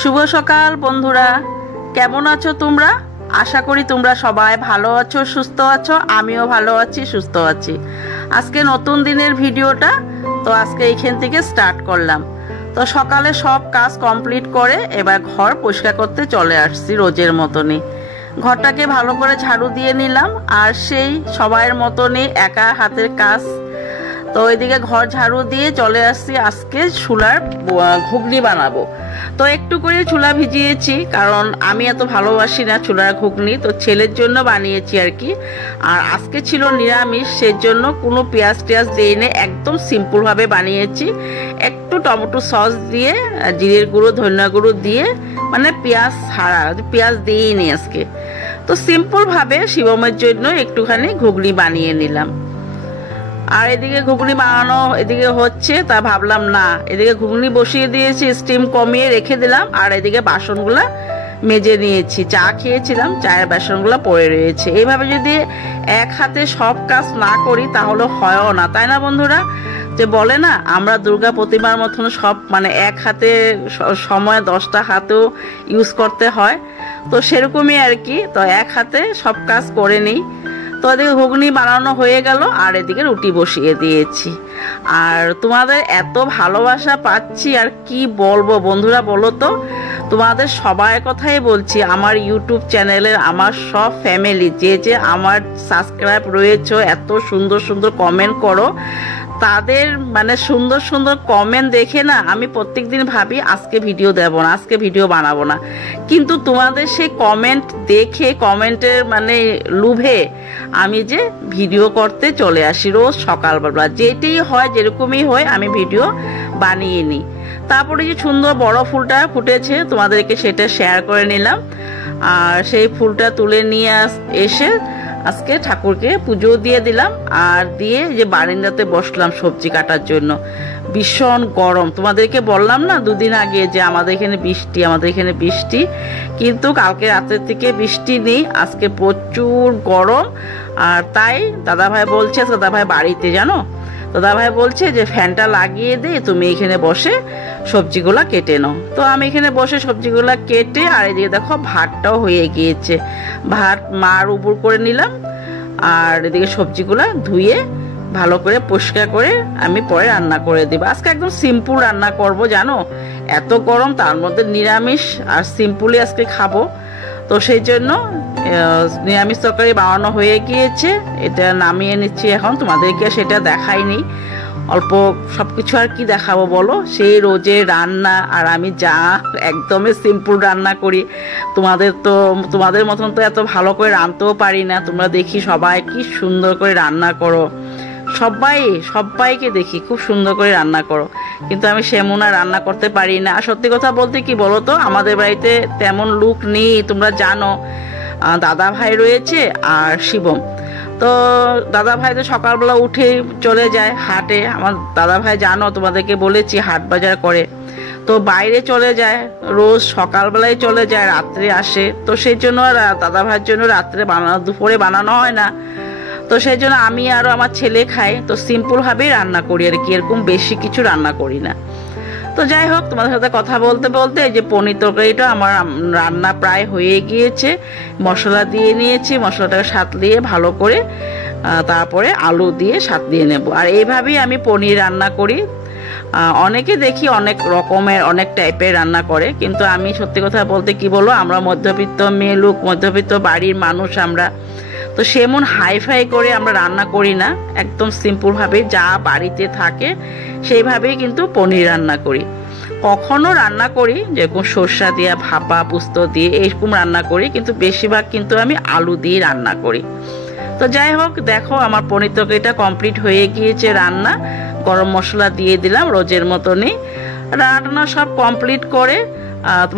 শুভ সকাল বন্ধুরা, কেমন আছো তোমরা? আশা করি তোমরা সবাই ভালো আছো, সুস্থ আছো। আমিও ভালো আছি, সুস্থ আছি। আজকে নতুন দিনের ভিডিওটা তো আজকে এইখান থেকে স্টার্ট করলাম। তো সকালে সব কাজ কমপ্লিট করে এবার ঘর পরিষ্কার করতে চলে আসছি রোজের মতনই। ঘরটাকে ভালো করে ঝাড়ু দিয়ে নিলাম, আর সেই সবাইয়ের মতনই একা হাতের কাজ। তো ওইদিকে ঘর ঝাড়ু দিয়ে চলে আসছি আজকে চুলার ঘুগনি বানাবো। তো একটু করে চুলা ভিজিয়েছি, কারণ আমি এত ভালোবাসি না চুলার ঘুগনি, তো ছেলের জন্য বানিয়েছি আর কি। আর আজকে ছিল নিরামিষ, সেই জন্য কোনো পেঁয়াজ টেয়াজ দিইনি, একদম সিম্পলভাবে বানিয়েছি। একটু টমেটো সস দিয়ে, জিরের গুঁড়ো, ধনিয়া গুঁড়ো দিয়ে, মানে পেঁয়াজ ছাড়া, পেঁয়াজ দিইনি আজকে। তো সিম্পলভাবে শিবমের জন্য একটুখানি ঘুগনি বানিয়ে নিলাম। আর এদিকে ঘুগনি বানানো এদিকে হচ্ছে, তা ভাবলাম না, এদিকে ঘুগনি বসিয়ে দিয়েছি, স্টিম কমিয়ে রেখে দিলাম। আর এদিকে বাসনগুলা মেজে নিয়েছি, চা খেয়েছিলাম, চায়ের বাসনগুলো পড়ে রয়েছে। এইভাবে যদি এক হাতে সব কাজ না করি তাহলে হয়ও না, তাই না বন্ধুরা? যে বলে না, আমরা দুর্গা প্রতিমার মতন সব, মানে এক হাতে সময় 10টা হাতেও ইউজ করতে হয়, তো সেরকমই আর কি। তো এক হাতে সব কাজ করে নিই। তো এদিকে ঘুগনি বানানো হয়ে গেল, আর এদিকে রুটি বসিয়ে দিয়েছি। আর তোমাদের এত ভালোবাসা পাচ্ছি, আর কি বলবো বন্ধুরা, বলো তো। তোমাদের সবার কথাই বলছি, আমার ইউটিউব চ্যানেলের আমার সব ফ্যামিলি যে আমার সাবস্ক্রাইব রয়েছে, এত সুন্দর সুন্দর কমেন্ট করো। তাদের মানে সুন্দর সুন্দর কমেন্ট দেখে না আমি প্রত্যেক দিন ভাবি আজকে ভিডিও দেব না, আজকে ভিডিও বানাবো না। কিন্তু তোমাদের সেই কমেন্ট দেখে, কমেন্টের মানে লোভে আমি যে ভিডিও করতে চলে আসি রোজ সকালবেলা। যেটাই হয়, যেরকমই হয়, আমি ভিডিও বানিয়ে নিই। তারপরে যে সুন্দর বড় ফুলটা ফুটেছে, তোমাদেরকে সেটা শেয়ার করে নিলাম। আর সেই ফুলটা তুলে নিয়ে এসে আজকে ঠাকুরকে পুজো দিয়ে দিলাম। আর দিয়ে যে বারান্দাতে বসলাম সবজি কাটার জন্য। ভীষণ গরম, তোমাদেরকে বললাম না দুদিন আগে যে আমাদের এখানে বৃষ্টি, কিন্তু কালকে রাতের থেকে বৃষ্টি নেই, আজকে প্রচুর গরম। আর তাই দাদাভাই বলছে, দাদাভাই বাড়িতে জানো, দাদাভাই বলছে যে ফ্যানটা লাগিয়ে দে, তুমি এখানে বসে সবজিগুলা কেটে নাও। তো আমি এখানে বসে সবজিগুলা কেটে, আর এদিকে দেখো ভাতটাও হয়ে গিয়েছে, ভাত মার উপর করে নিলাম। আর এদিকে সবজিগুলা ধুয়ে ভালো করে পরিষ্কার করে আমি পরে রান্না করে দেবো। আজকে একদম সিম্পল রান্না করব, জানো, এত গরম, তার মধ্যে নিরামিষ, আর সিম্পলই আজকে খাবো। তো সেই জন্য নিরামিষ তরকারি বানানো হয়ে গিয়েছে, এটা নামিয়ে নিচ্ছি এখন। তোমাদেরকে সেটা দেখাইনি, অল্প সব কিছু আর কি দেখাবো বলো। সেই রোজে রান্না, আর আমি যা একদমই সিম্পল রান্না করি। তোমাদের মতন তো এত ভালো করে রাঁধতেও পারি না। তোমরা দেখি সবাই কি সুন্দর করে রান্না করো, সবাইকে দেখি খুব সুন্দর করে রান্না করো, কিন্তু আমি সেমন আর রান্না করতে পারি না। আর সত্যি কথা বলতে কি বলো তো, আমাদের বাড়িতে তেমন লোক নেই, তোমরা জানো। দাদা ভাই রয়েছে আর শিবম। তো দাদা ভাই তো সকালবেলা উঠে চলে যায় হাটে। আমার দাদা ভাই জানো, তোমাদেরকে বলেছি হাট বাজার করে, তো বাইরে চলে যায় রোজ, সকালবেলায় চলে যায়, রাত্রে আসে। তো সেই জন্য দাদা ভাইয়ের জন্য রাত্রে দুপুরে বানানো হয় না। তো সেই জন্য আমি আরও আমার ছেলে খাই। তো সিম্পলভাবেই রান্না করি আর কি, এরকম বেশি কিছু রান্না করি না। তো যাই হোক, তোমাদের সাথে কথা বলতে বলতে এই যে পনির তরকারিটা আমার রান্না প্রায় হয়ে গিয়েছে। মশলা দিয়ে নিয়েছি, মশলাটাকে সাঁতলিয়ে ভালো করে তারপরে আলু দিয়ে সাঁতলিয়ে নেব। আর এইভাবেই আমি পনির রান্না করি। অনেকে দেখি অনেক রকমের, অনেক টাইপের রান্না করে, কিন্তু আমি সত্যি কথা বলতে কি বলো, আমরা মধ্যবিত্ত মেয়ে লোক, মধ্যবিত্ত বাড়ির মানুষ আমরা, তো সেমন হাইফাই করে আমরা রান্না করি না। একদম সিম্পলভাবে যা বাড়িতে থাকে সেইভাবেই কিন্তু পনির রান্না করি। কখনো রান্না করি যেরকম সর্ষা দিয়ে, ভাপা পোস্ত দিয়ে, এরকম রান্না করি, কিন্তু বেশিরভাগ কিন্তু আমি আলু দিয়ে রান্না করি। তো যাই হোক, দেখো আমার পনির তরকারিটা কমপ্লিট হয়ে গিয়েছে রান্না। গরম মশলা দিয়ে দিলাম রোজের মতনই। রান্না সব কমপ্লিট করে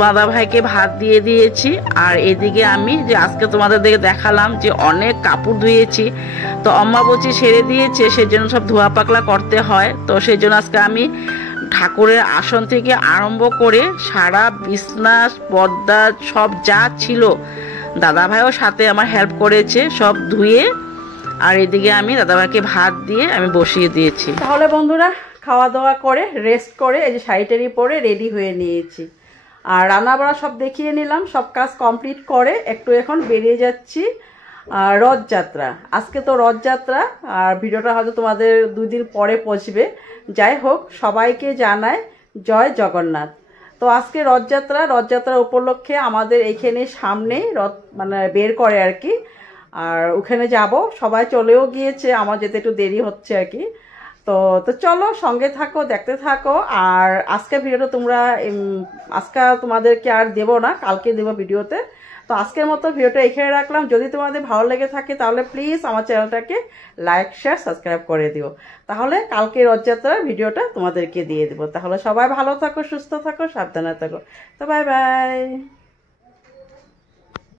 দাদা ভাইকে ভাত দিয়ে দিয়েছি। আর এদিকে আমি যে আজকে তোমাদের দিকে দেখালাম যে অনেক কাপড় ধুয়েছি, তো অম্মাবচি ছেড়ে দিয়েছে, সেই জন্য সব ধোয়া পাকলা করতে হয়। তো সেই জন্য আজকে আমি ঠাকুরের আসন থেকে আরম্ভ করে সারা বিছনা পর্দা সব যা ছিল, দাদা ভাইও সাথে আমার হেল্প করেছে, সব ধুয়ে। আর এদিকে আমি দাদাভাইকে ভাত দিয়ে আমি বসিয়ে দিয়েছি। তাহলে বন্ধুরা, খাওয়া দাওয়া করে রেস্ট করে এই যে শাড়িটারি পরে রেডি হয়ে নিয়েছি। আর রান্নাবাড়া সব দেখিয়ে নিলাম, সব কাজ কমপ্লিট করে একটু এখন বেরিয়ে যাচ্ছি রথযাত্রা। আজকে তো রথযাত্রা, আর ভিডিওটা হয়তো তোমাদের 2 দিন পরে পৌঁছবে। যাই হোক, সবাইকে জানাই জয় জগন্নাথ। তো আজকে রথযাত্রা উপলক্ষে আমাদের এইখানে সামনেই রথ মানে বের করে আর কি, আর ওখানে যাব। সবাই চলেও গিয়েছে, আমার যেতে একটু দেরি হচ্ছে আর কি। তো তো চলো, সঙ্গে থাকো, দেখতে থাকো। আর আজকে ভিডিওটা তোমরা আজকে তোমাদেরকে আর দেবো না, কালকে দেবো ভিডিওতে। তো আজকের মতো ভিডিওটা এখানে রাখলাম। যদি তোমাদের ভালো লেগে থাকে তাহলে প্লিজ আমার চ্যানেলটাকে লাইক, শেয়ার, সাবস্ক্রাইব করে দিও। তাহলে কালকে রথযাত্রার ভিডিওটা তোমাদেরকে দিয়ে দেবো। তাহলে সবাই ভালো থাকো, সুস্থ থাকো, সাবধানে থাকো। তো বাই বাই।